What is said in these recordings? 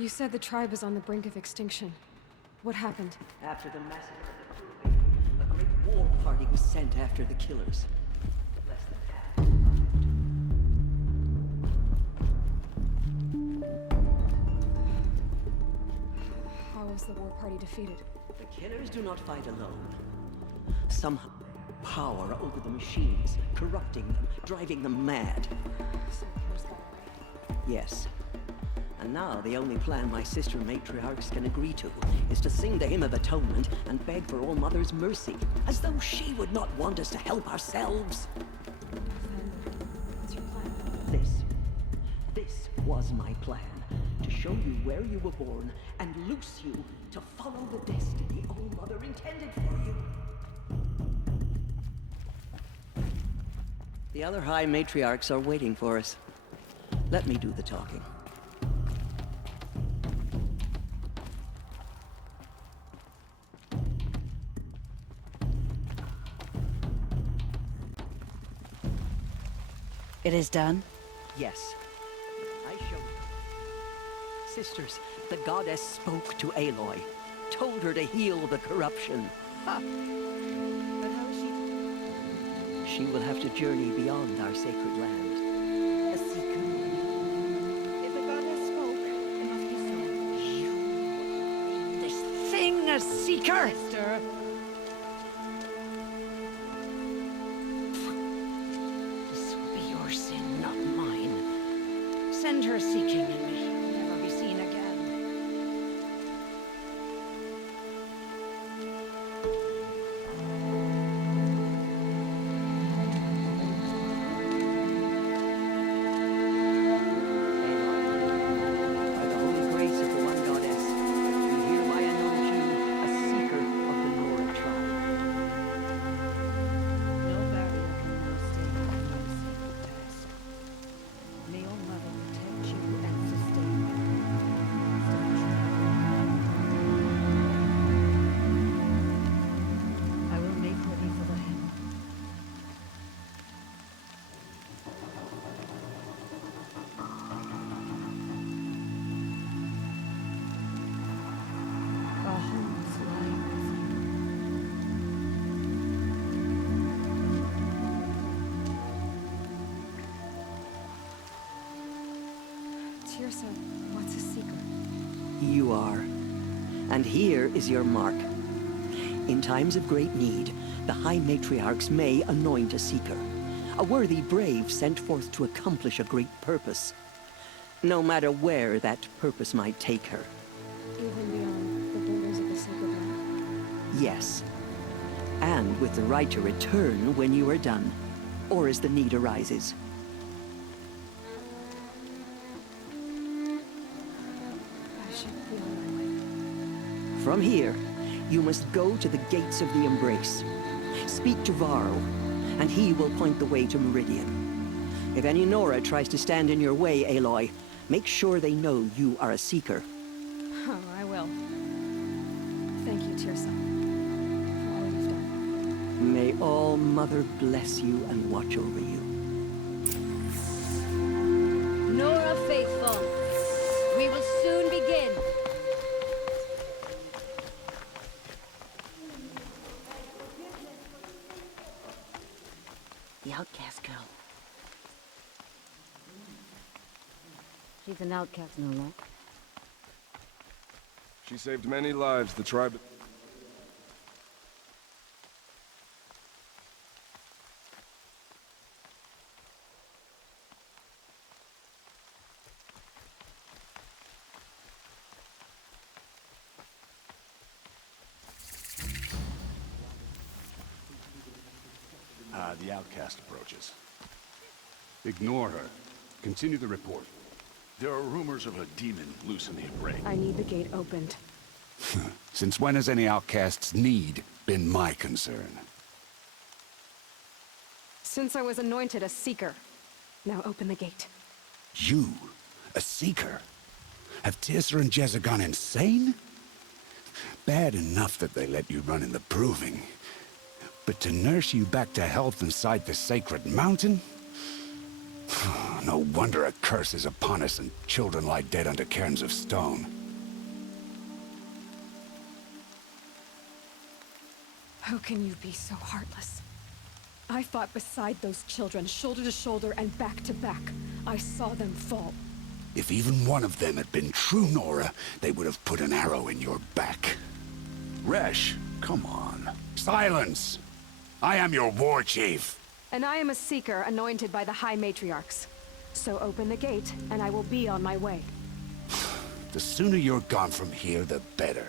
You said the tribe is on the brink of extinction. What happened? After the massacre of the Proving, a great war party was sent after the killers. Less than half survived. How was the war party defeated? The killers do not fight alone. Somehow, power over the machines, corrupting them, driving them mad. So here's that way. Yes. And now the only plan my sister matriarchs can agree to is to sing the Hymn of Atonement and beg for All Mother's mercy, as though she would not want us to help ourselves. Then, what's your plan? This was my plan. To show you where you were born and loose you to follow the destiny All Mother intended for you. The other High Matriarchs are waiting for us. Let me do the talking. It is done? Yes. I show you. Sisters, the goddess spoke to Aloy, told her to heal the corruption. Ha! But how is she? She will have to journey beyond our sacred land. A seeker. If the goddess spoke, it must be so. You... This thing, a seeker! Sister. This will be your sin, not mine. Send her seeking and may she never be seen again. By the holy grace of the one goddess, we hereby anoint you a seeker of the Nora tribe. No barrier can now stand in your sacred task. May All Mother protect you and sustain you. I will make ready for the hymn. Our homes lie with you. Tirsa, what's a seeker? You are. And here is your mark. In times of great need, the High Matriarchs may anoint a seeker, a worthy brave sent forth to accomplish a great purpose, no matter where that purpose might take her. Even beyond the borders of the sacred land. Yes. And with the right to return when you are done, or as the need arises. I should be on my way. From here, you must go to the gates of the Embrace. Speak to Varro, and he will point the way to Meridian. If any Nora tries to stand in your way, Aloy, make sure they know you are a seeker. Oh, I will. Thank you, Tirsa, for all you've done. May All Mother bless you and watch over you. Nora faithful, we will soon begin. The outcast girl. She's an outcast no longer. She saved many lives, the tribe... The outcast approaches. Ignore her. Continue the report. There are rumors of a demon loose in the Embrace. I need the gate opened. Since when has any outcast's need been my concern? Since I was anointed a seeker. Now open the gate. You? A seeker? Have Tirsa and Jezza gone insane? Bad enough that they let you run in the Proving. But to nurse you back to health inside the sacred mountain? No wonder a curse is upon us and children lie dead under cairns of stone. How can you be so heartless? I fought beside those children, shoulder to shoulder and back to back. I saw them fall. If even one of them had been true Nora, they would have put an arrow in your back. Resh, come on. Silence! I am your war chief. And I am a seeker anointed by the High Matriarchs. So open the gate, and I will be on my way. The sooner you're gone from here, the better.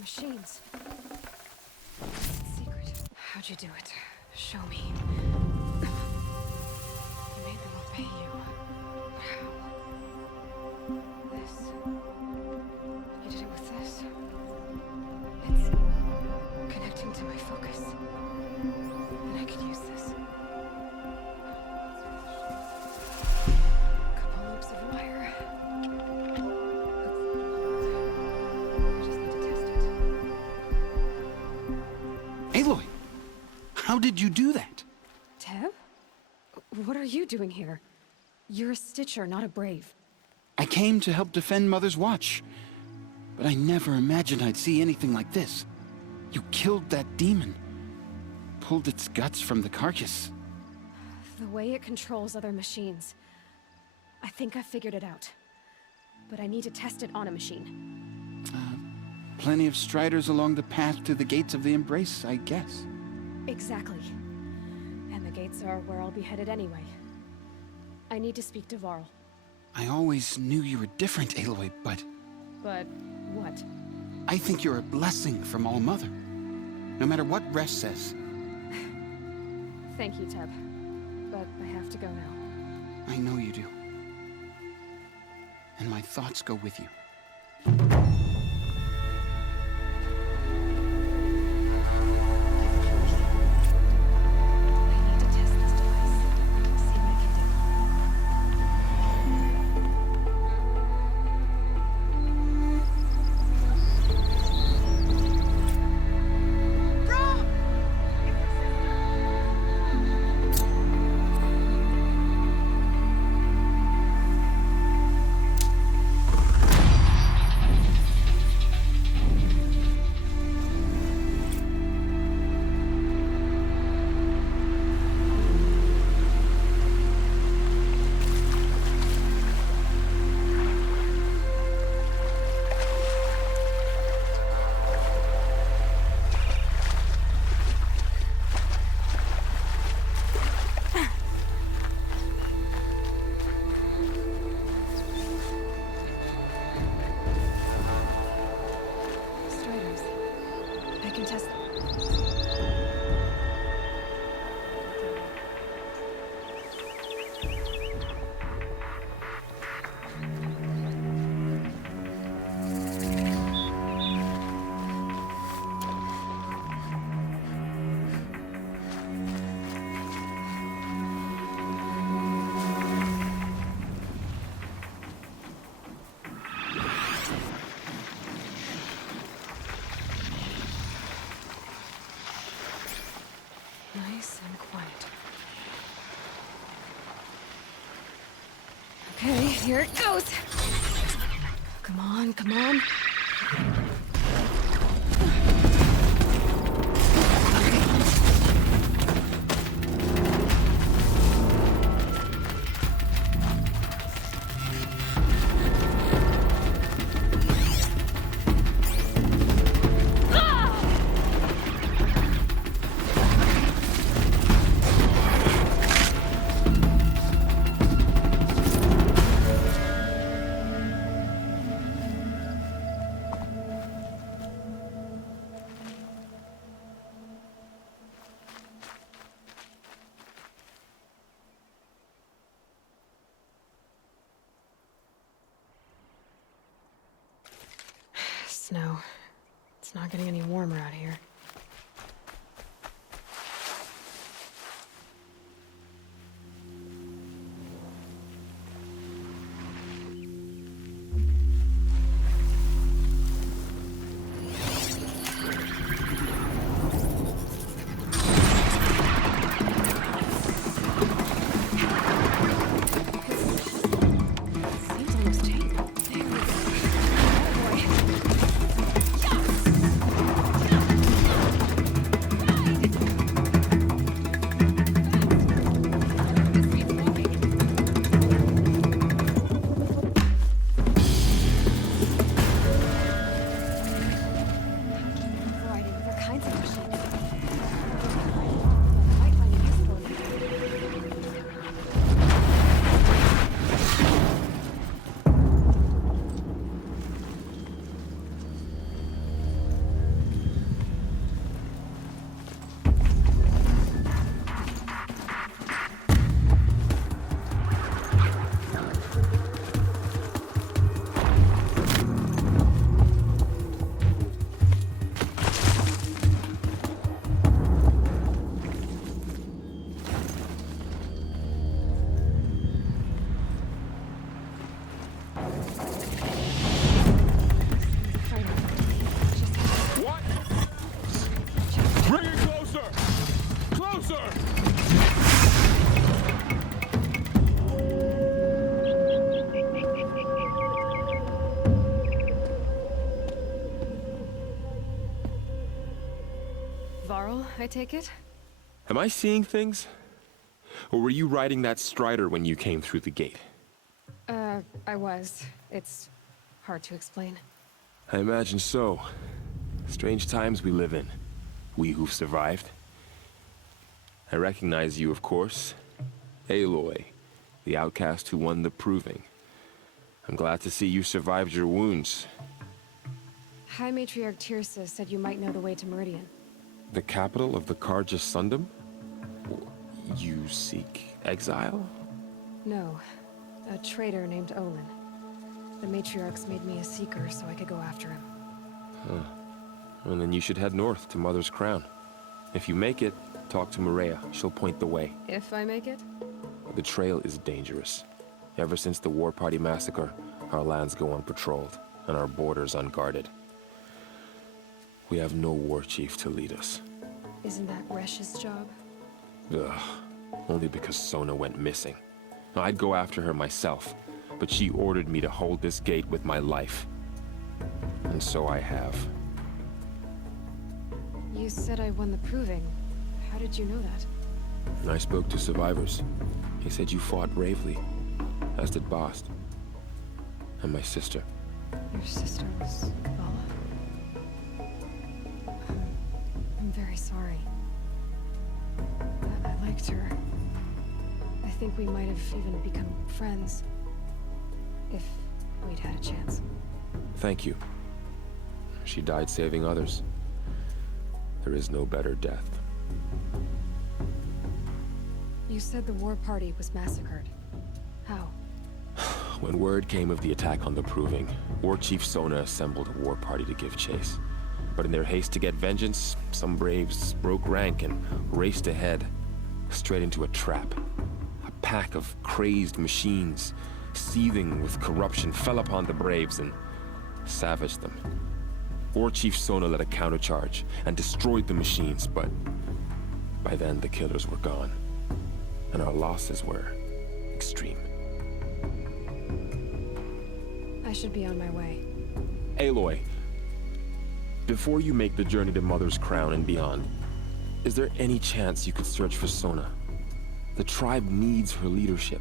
Machines. Secret. How'd you do it? Show me. You made them obey you. How? This. You did it with this. It's connecting to my focus. And I could use this. Couple loops of wire. How did you do that? Teb? What are you doing here? You're a Stitcher, not a Brave. I came to help defend Mother's Watch, but I never imagined I'd see anything like this. You killed that demon, pulled its guts from the carcass. The way it controls other machines. I think I figured it out. But I need to test it on a machine. Plenty of striders along the path to the gates of the Embrace, I guess. Exactly. And the gates are where I'll be headed anyway. I need to speak to Varl. I always knew you were different, Aloy, but... But what? I think you're a blessing from All-Mother. No matter what Resh says. Thank you, Teb. But I have to go now. I know you do. And my thoughts go with you. Okay, here it goes. Come on, come on. Snow. It's not getting any warmer out here. Seems almost tame. There we go. Variety of other kinds of machines. Might find it useful. What? Bring it closer! Closer! Varl, I take it? Am I seeing things? Or were you riding that strider when you came through the gate? I was. It's hard to explain. I imagine so. Strange times we live in. We who've survived. I recognize you, of course. Aloy, the outcast who won the proving. I'm glad to see you survived your wounds. High Matriarch Tirsa said you might know the way to Meridian. The capital of the Karja Sundom? You seek exile? No. A traitor named Olin. The Matriarchs made me a seeker so I could go after him. And then you should head north to Mother's Crown. If you make it, talk to Maria. She'll point the way. If I make it? The trail is dangerous. Ever since the War Party massacre, our lands go unpatrolled, and our borders unguarded. We have no war chief to lead us. Isn't that Resh's job? Ugh. Only because Sona went missing. I'd go after her myself, but she ordered me to hold this gate with my life. And so I have. You said I won the proving. How did you know that? I spoke to survivors. He said you fought bravely, as did Bast. And my sister. Your sister was Vala. I'm very sorry. I liked her. I think we might have even become friends. If we'd had a chance. Thank you. She died saving others. There is no better death. You said the war party was massacred. How? When word came of the attack on the Proving, War Chief Sona assembled a war party to give chase. But in their haste to get vengeance, some braves broke rank and raced ahead, straight into a trap. A pack of crazed machines, seething with corruption, fell upon the braves and savaged them. War Chief Sona led a countercharge and destroyed the machines, but by then the killers were gone, and our losses were extreme. I should be on my way. Aloy, before you make the journey to Mother's Crown and beyond, is there any chance you could search for Sona? The tribe needs her leadership.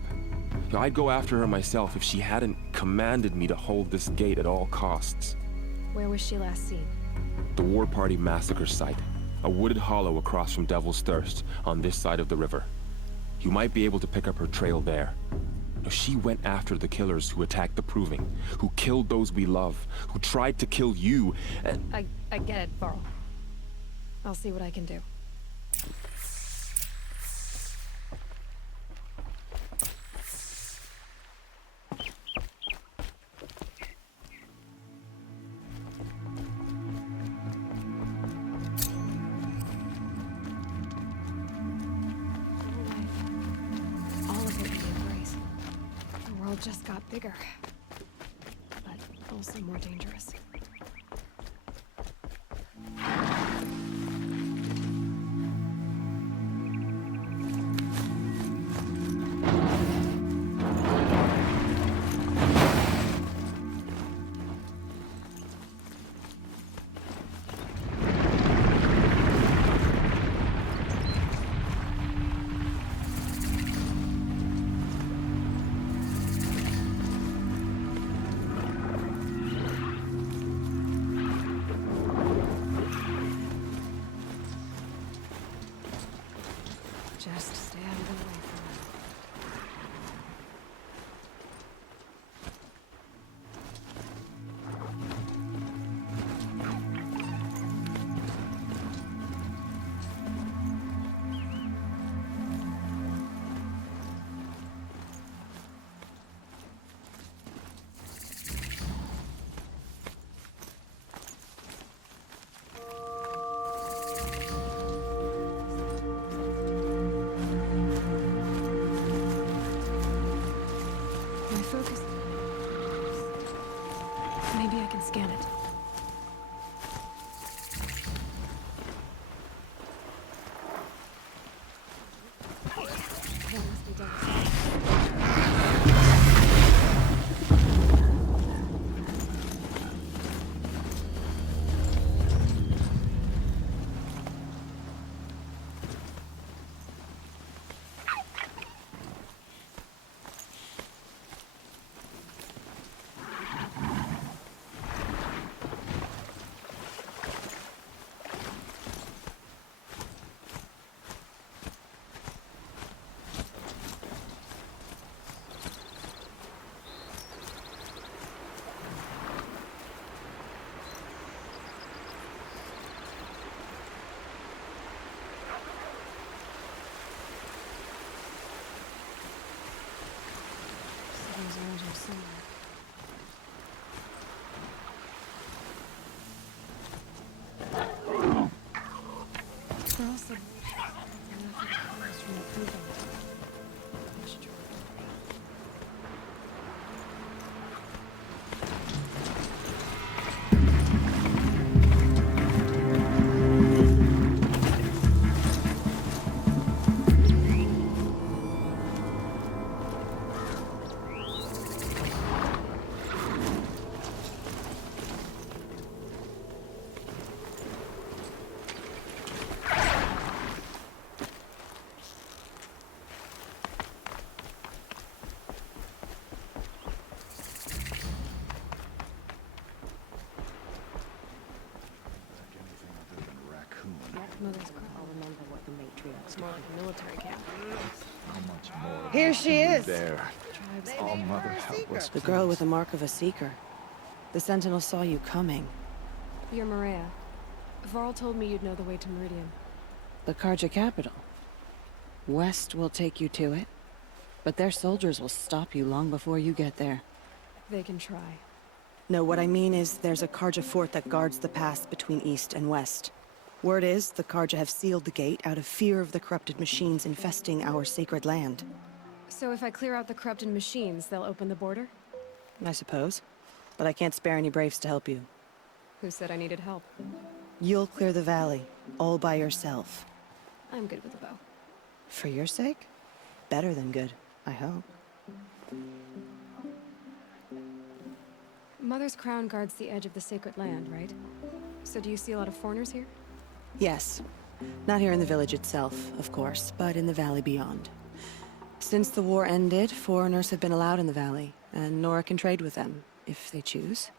I'd go after her myself if she hadn't commanded me to hold this gate at all costs. Where was she last seen? The War Party massacre site. A wooded hollow across from Devil's Thirst, on this side of the river. You might be able to pick up her trail there. Now, she went after the killers who attacked the Proving, who killed those we love, who tried to kill you, and... I get it, Varl. I'll see what I can do. Just got bigger, but also more dangerous. Just stay out of the way for now. Maybe I can scan it. That must be done. There's around here somewhere. There also nothing comes from the Proving. I should try. I'll remember what the matriarchs more like a military camp. How much more? Here she is. There. All Mother help us. The girl with the mark of a seeker. The Sentinel saw you coming. You're Maria. Varl told me you'd know the way to Meridian. The Karja capital. West will take you to it, but their soldiers will stop you long before you get there. They can try. No, what I mean is there's a Karja fort that guards the pass between East and West. Word is, the Karja have sealed the gate out of fear of the corrupted machines infesting our sacred land. So if I clear out the corrupted machines, they'll open the border? I suppose. But I can't spare any braves to help you. Who said I needed help? You'll clear the valley, all by yourself. I'm good with a bow. For your sake? Better than good, I hope. Mother's crown guards the edge of the sacred land, right? So do you see a lot of foreigners here? Yes. Not here in the village itself, of course, but in the valley beyond. Since the war ended, foreigners have been allowed in the valley, and Nora can trade with them, if they choose.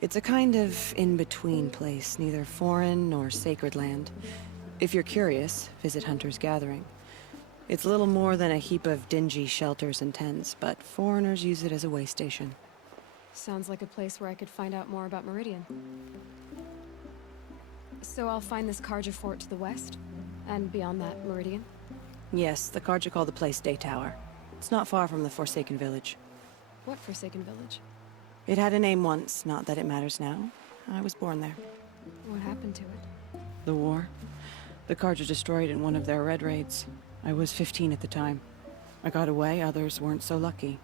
It's a kind of in-between place, neither foreign nor sacred land. If you're curious, visit Hunter's Gathering. It's little more than a heap of dingy shelters and tents, but foreigners use it as a way station. Sounds like a place where I could find out more about Meridian. So I'll find this Karja fort to the west, and beyond that, Meridian? Yes, the Karja call the place Day Tower. It's not far from the Forsaken Village. What Forsaken Village? It had a name once, not that it matters now. I was born there. What happened to it? The war. The Karja destroyed in one of their red raids. I was 15 at the time. I got away, others weren't so lucky.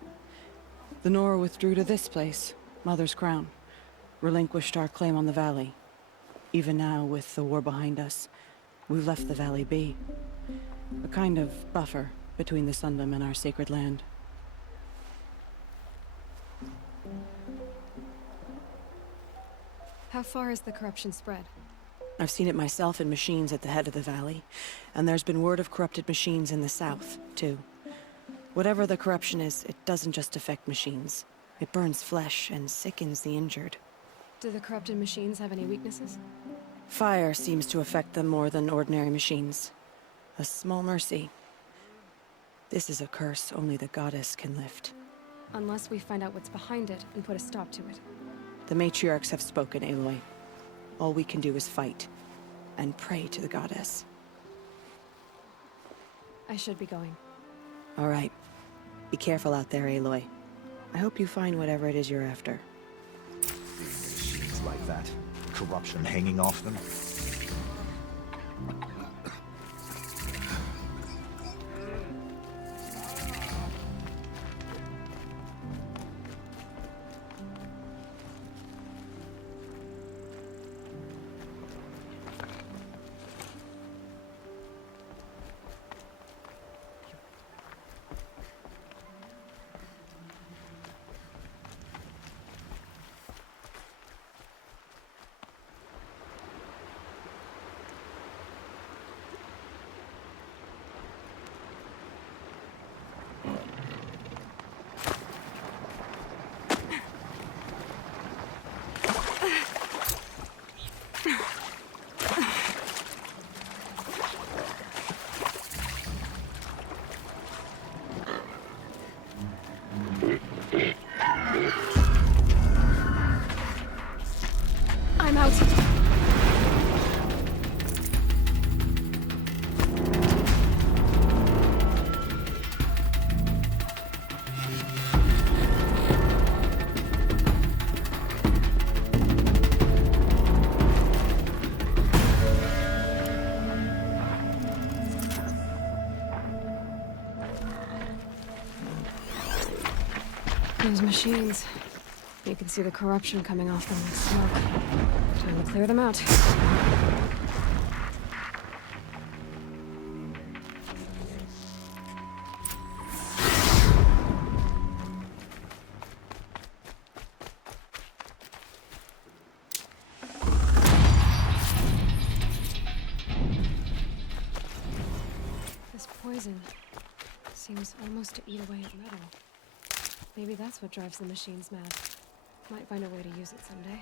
The Nora withdrew to this place, Mother's Crown. Relinquished our claim on the valley. Even now, with the war behind us, we've left the valley be. A kind of buffer between the Sundom and our sacred land. How far has the corruption spread? I've seen it myself in machines at the head of the valley, and there's been word of corrupted machines in the south, too. Whatever the corruption is, it doesn't just affect machines. It burns flesh and sickens the injured. Do the corrupted machines have any weaknesses? Fire seems to affect them more than ordinary machines. A small mercy. This is a curse only the goddess can lift. Unless we find out what's behind it and put a stop to it. The matriarchs have spoken, Aloy. All we can do is fight, and pray to the goddess. I should be going. All right. Be careful out there, Aloy. I hope you find whatever it is you're after. Machines like that. Corruption hanging off them. I'm out. Those machines. You can see the corruption coming off them like smoke. Time to clear them out. This poison seems almost to eat away at metal. Maybe that's what drives the machines mad. Might find a way to use it someday.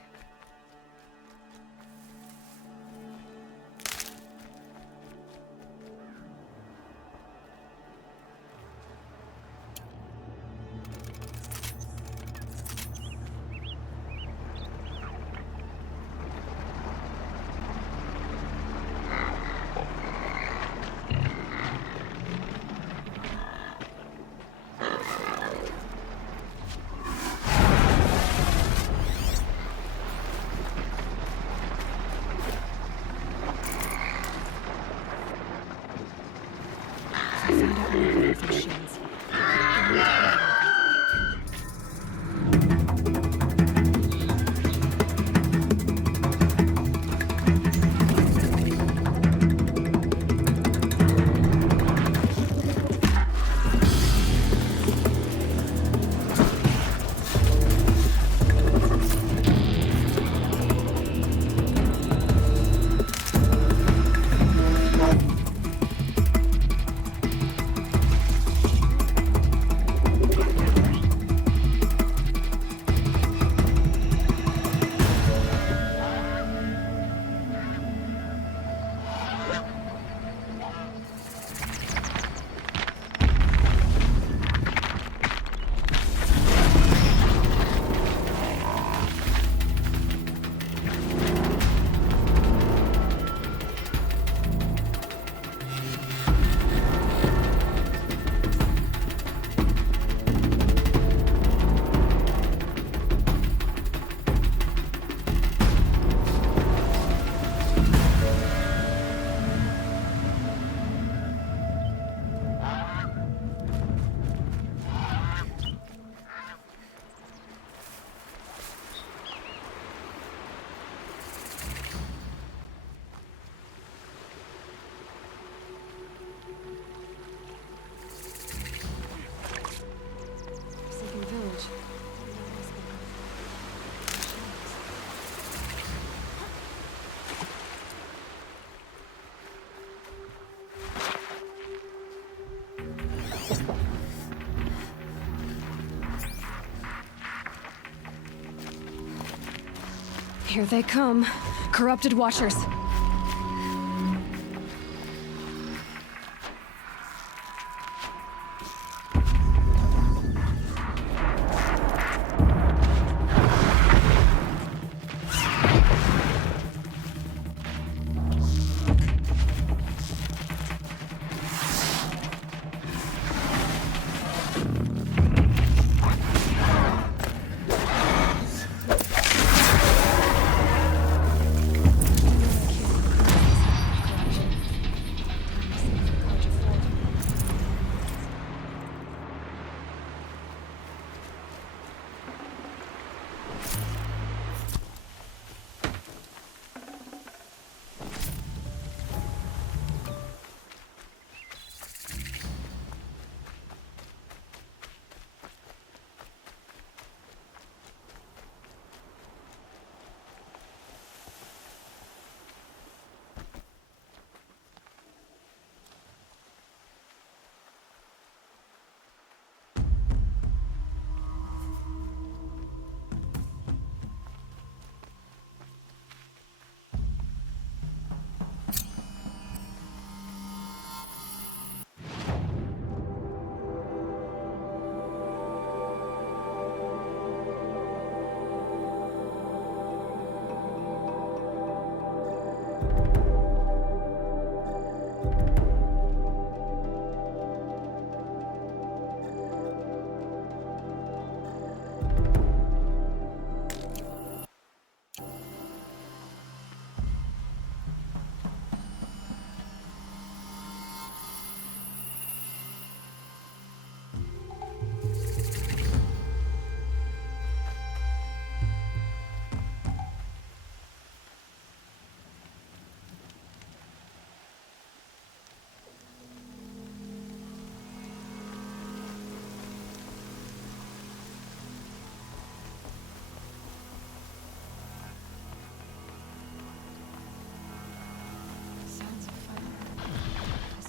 Here they come. Corrupted watchers.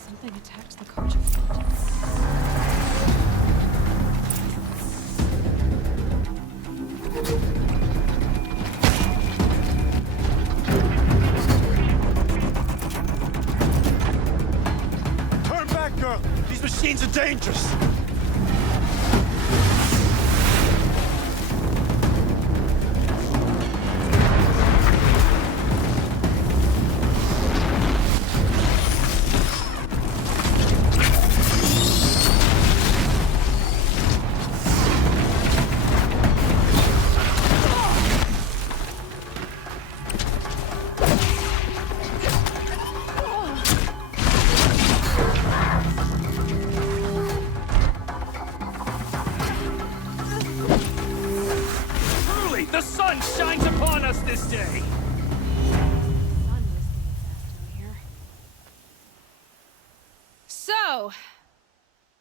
Something attacked the carja fleet. Turn back, girl! These machines are dangerous! The sun shines upon us this day! So,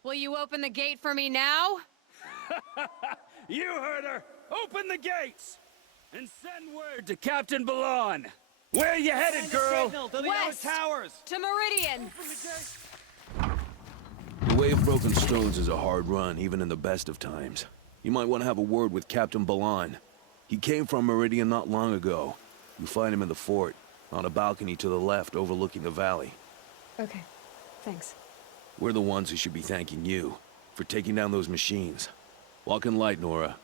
will you open the gate for me now? You heard her! Open the gates! And send word to Captain Balon! Where are you headed, girl? West! To Meridian! The way of broken stones is a hard run, even in the best of times. You might want to have a word with Captain Balon. He came from Meridian not long ago. You find him in the fort, on a balcony to the left overlooking the valley. Okay, thanks. We're the ones who should be thanking you for taking down those machines. Walk in light, Nora.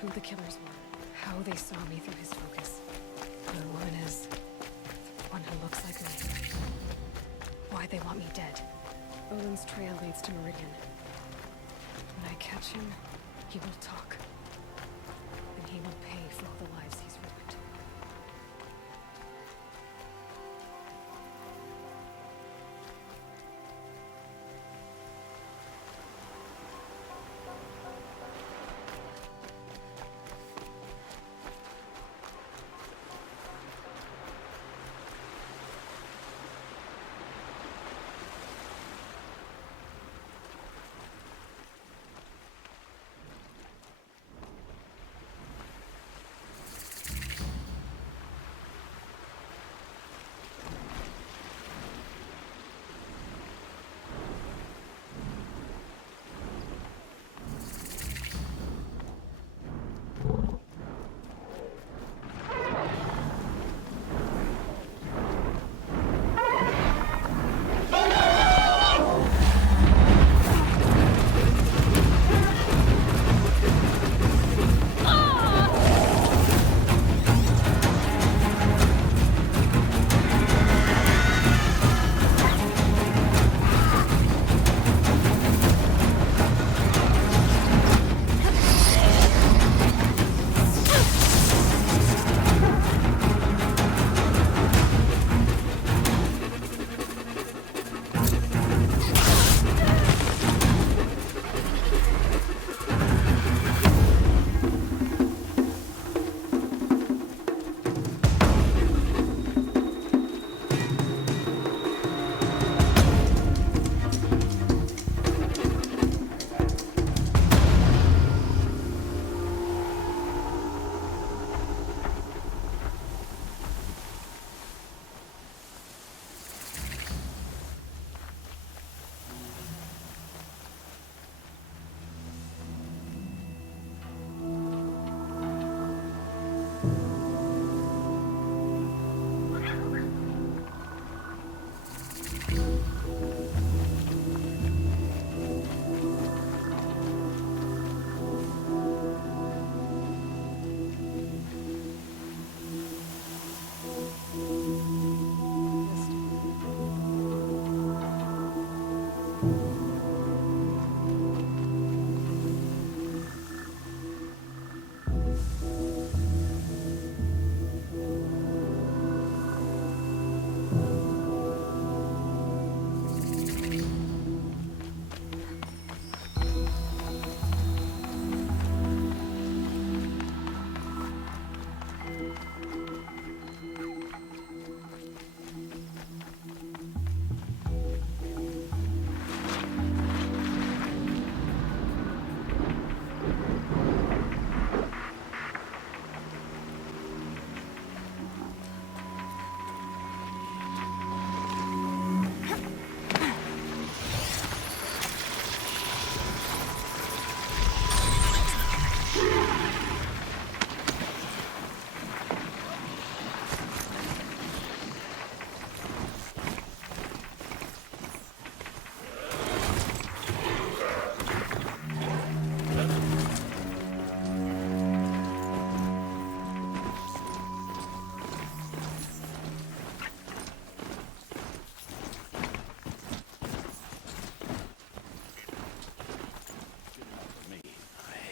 Who the killers were, how they saw me through his focus. Who the woman is, the one who looks like me. Why they want me dead. Olin's trail leads to Meridian. When I catch him, he will talk. And he will pay for all the lives he's ruined.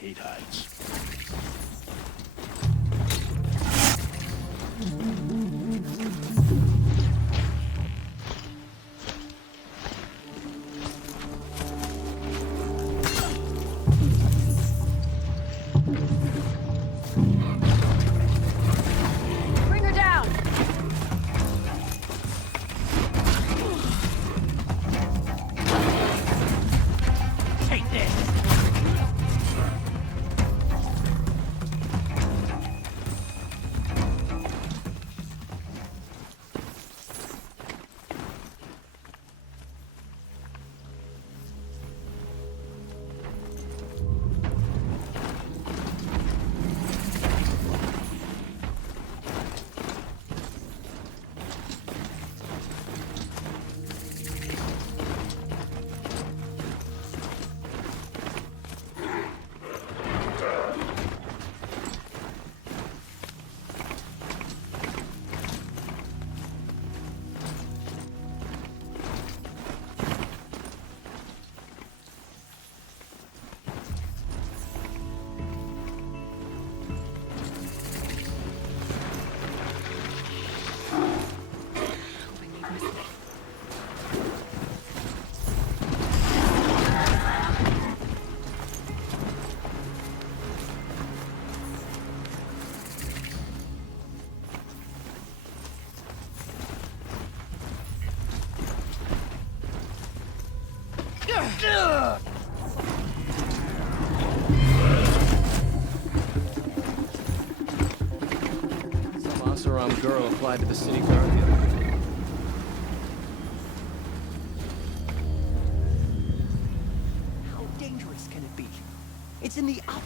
hate hides. Bring her down! Take this! Some Oseram girl applied to the city guardian. How dangerous can it be? It's in the up.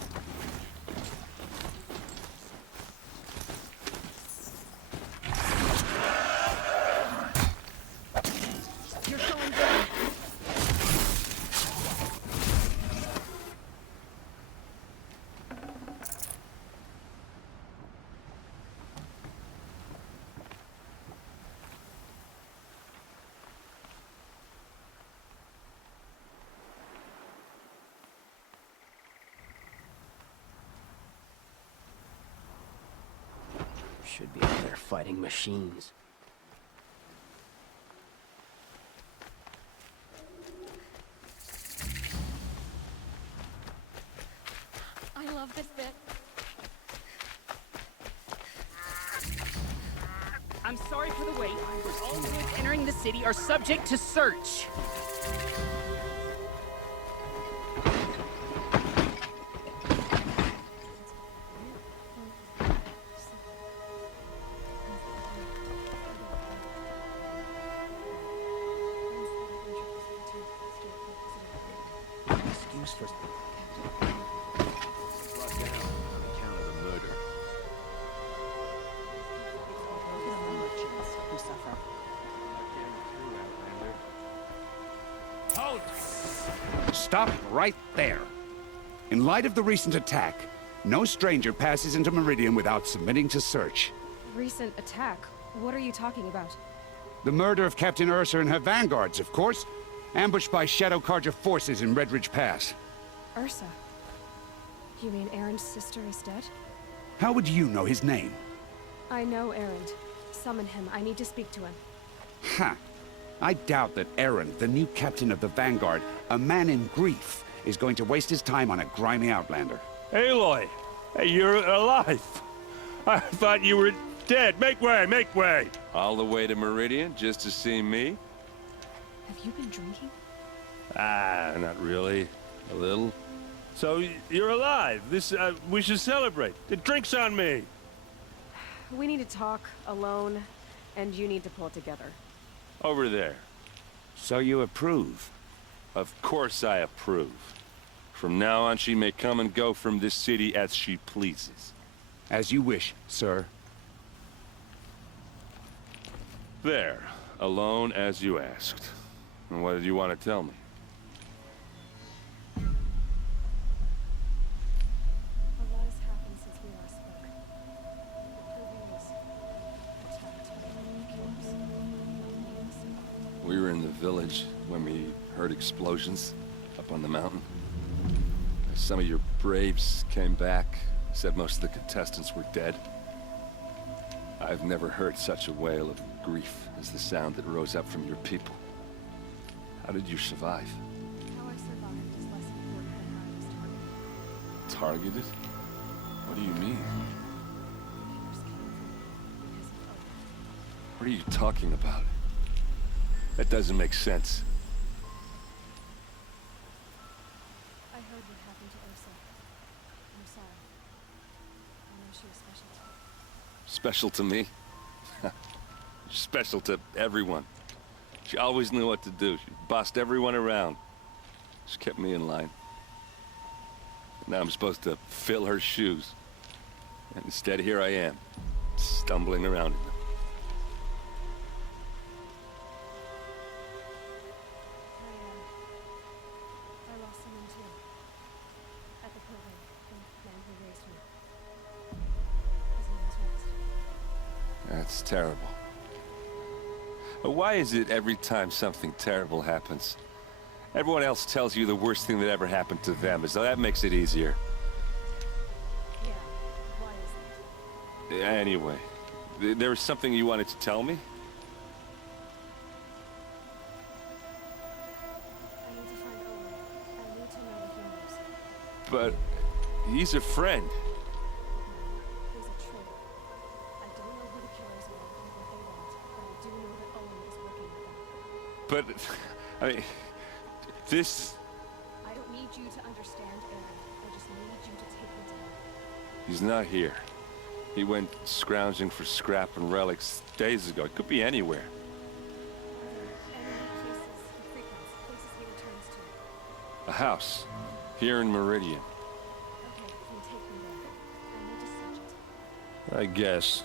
You're going down. Should be out there fighting machines. I love this bit. I'm sorry for the wait. All goods entering the city are subject to search. Excuse for... Brought down on account of the murder. Merchants who suffer. Halt! Stop right there. In light of the recent attack, no stranger passes into Meridian without submitting to search. Recent attack? What are you talking about? The murder of Captain Ursa and her vanguards, of course. Ambushed by Shadow Carja forces in Redridge Pass. Ursa? You mean Aaron's sister is dead? How would you know his name? I know Aaron. Summon him. I need to speak to him. Ha! I doubt that Aaron, the new captain of the Vanguard, a man in grief, is going to waste his time on a grimy outlander. Aloy! Hey, you're alive! I thought you were dead. Make way, make way! All the way to Meridian just to see me? Have you been drinking? Ah, not really. A little. So, you're alive. We should celebrate. The drink's on me. We need to talk alone, and you need to pull it together. Over there. So you approve? Of course I approve. From now on, she may come and go from this city as she pleases. As you wish, sir. There. Alone as you asked. And what did you want to tell me? A lot has happened since we last spoke. The proving was attacked by We were in the village when we heard explosions up on the mountain. I Some of your braves came back, said most of the contestants were dead. I've never heard such a wail of grief as the sound that rose up from your people. How did you survive? How I survived is less important than how I was targeted. Targeted? What do you mean? What are you talking about? That doesn't make sense. I heard what happened to Ursa. I'm sorry. I know she was special to me. Special to me? Special to everyone. She always knew what to do. She bossed everyone around. She kept me in line. Now I'm supposed to fill her shoes. And instead, here I am, stumbling around in them. I lost someone too. At the program, the man who raised me. His name was Rex. That's terrible. But why is it every time something terrible happens, everyone else tells you the worst thing that ever happened to them, as though that makes it easier? Yeah, why is that? Anyway, there was something you wanted to tell me? I need to find Owen. I need to know what he knows. But he's a friend. He's a traitor. I don't know who the killers are or what they want, but I do know that Owen is working with them. But, I mean, this... I don't need you to understand, Aaron. I just need you to take me down. He's not here. He went scrounging for scrap and relics days ago. It could be anywhere. Are there any places he frequents, places he returns to? A house. Here in Meridian. Okay, then take me there. I need to search it. I guess.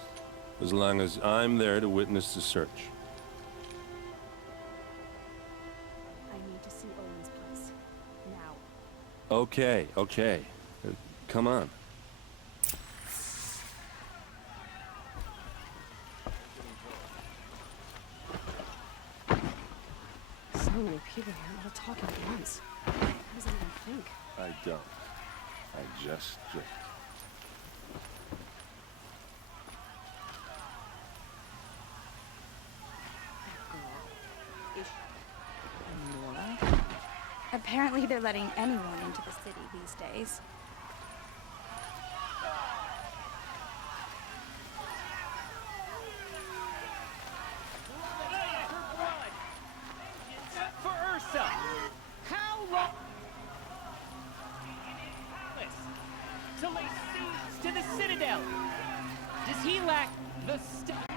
As long as I'm there to witness the search. I need to see Owen's place. Now. Okay, okay. Come on. So many people here, all talking at once. How does anyone think? I don't. I just drift. Apparently they're letting anyone into the city these days. For Ursa! How long? To lay siege to the Citadel! Does he lack the stuff?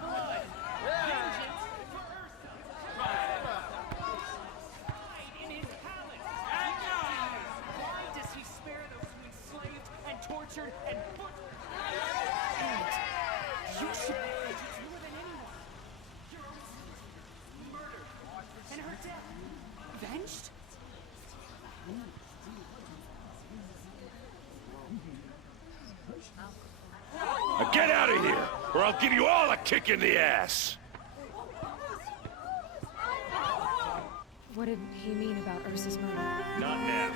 Blood! Vengeance for Ursa! In his palace! Why does he spare those who enslaved and tortured and put... You should know vengeance more than anyone! Murdered and her death avenged? Now get out of here, or I'll give you all a kick in the ass! What did he mean about Ursa's murder? Not now.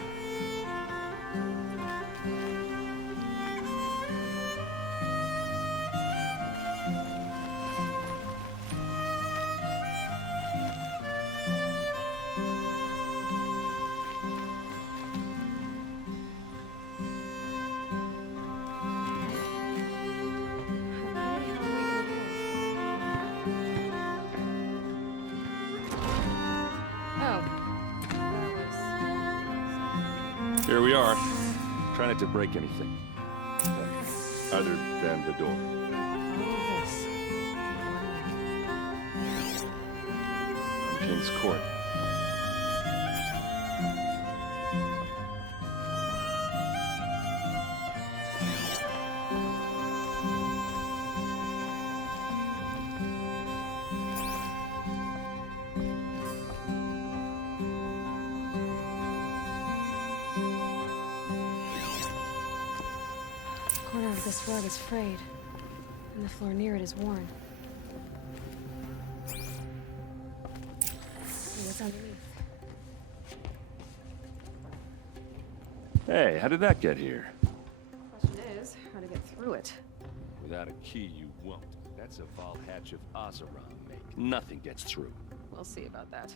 Here we are. Try not to break anything. Other than the door. King's Court. The corner of this rug is frayed, and the floor near it is worn. See what's underneath. Hey, how did that get here? Question is, how to get through it. Without a key, you won't. That's a vault hatch of Oseram make. Nothing gets through. We'll see about that.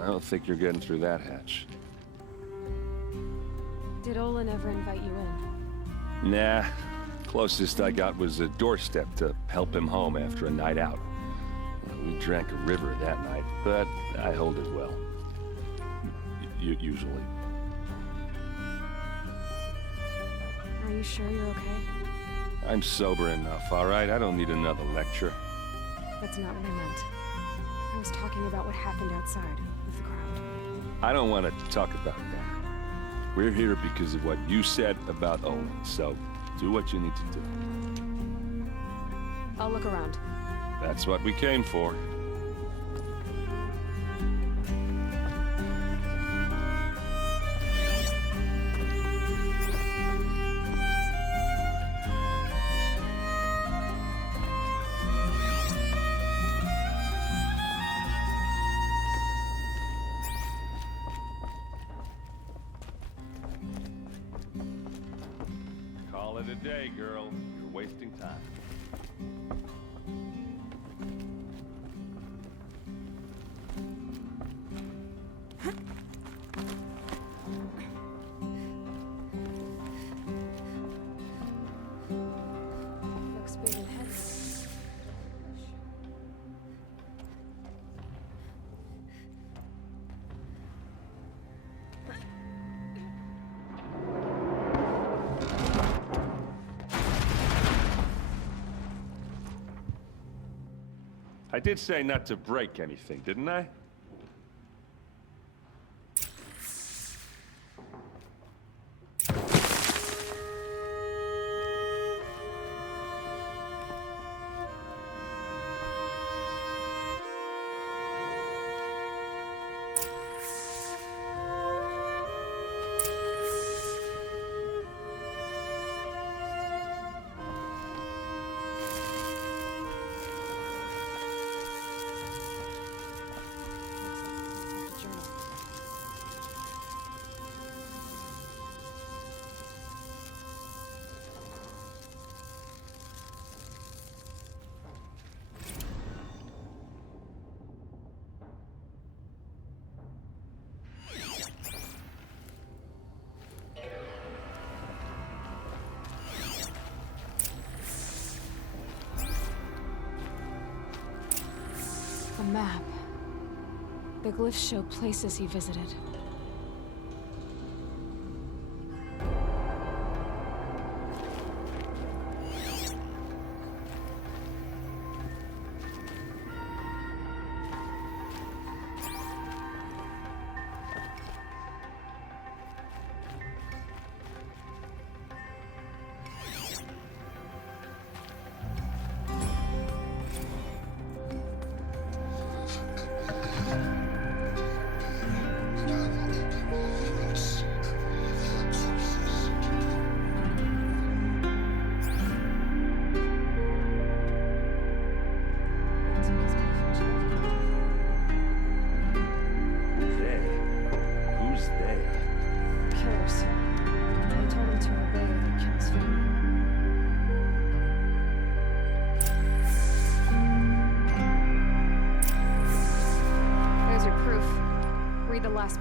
I don't think you're getting through that hatch. Did Olin ever invite you in? Nah. Closest I got was a doorstep to help him home after a night out. We drank a river that night, but I hold it well. Usually. Are you sure you're okay? I'm sober enough, all right? I don't need another lecture. That's not what I meant. I was talking about what happened outside with the crowd. I don't want to talk about that. We're here because of what you said about Olin, so do what you need to do. I'll look around. That's what we came for. Call it a day, girl. You're wasting time. Looks big and heavy. I did say not to break anything, didn't I? A map. The glyphs show places he visited.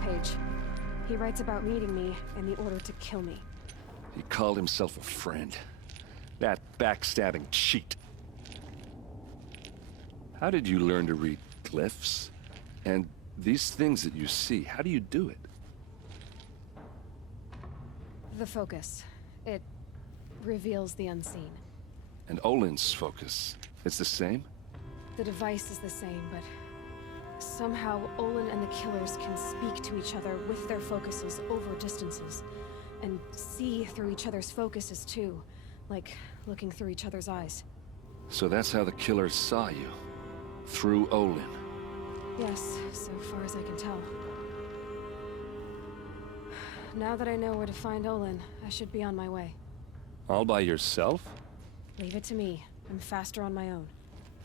Page. He writes about meeting me and the order to kill me. He called himself a friend. That backstabbing cheat. How did you learn to read glyphs? And these things that you see, how do you do it? The focus. It reveals the unseen. And Olin's focus, it's the same? The device is the same, but somehow Olin and the killers can speak to each other with their focuses over distances. And see through each other's focuses too. Like looking through each other's eyes. So that's how the killers saw you? Through Olin? Yes, so far as I can tell. Now that I know where to find Olin, I should be on my way. All by yourself? Leave it to me. I'm faster on my own.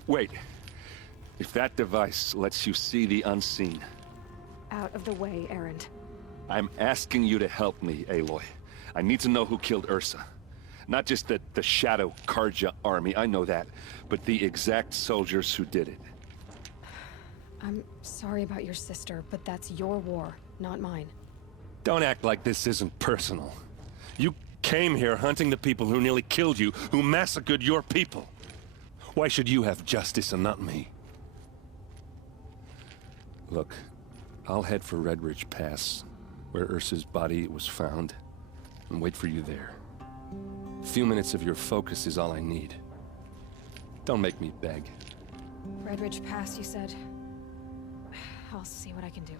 Wait. If that device lets you see the unseen, out of the way, errand. I'm asking you to help me, Aloy. I need to know who killed Ursa. Not just the Shadow Karja army, I know that, but the exact soldiers who did it. I'm sorry about your sister, but that's your war, not mine. Don't act like this isn't personal. You came here hunting the people who nearly killed you, who massacred your people. Why should you have justice and not me? Look, I'll head for Red Ridge Pass, where Ursa's body was found, and wait for you there. A few minutes of your focus is all I need. Don't make me beg. Red Ridge Pass, you said? I'll see what I can do.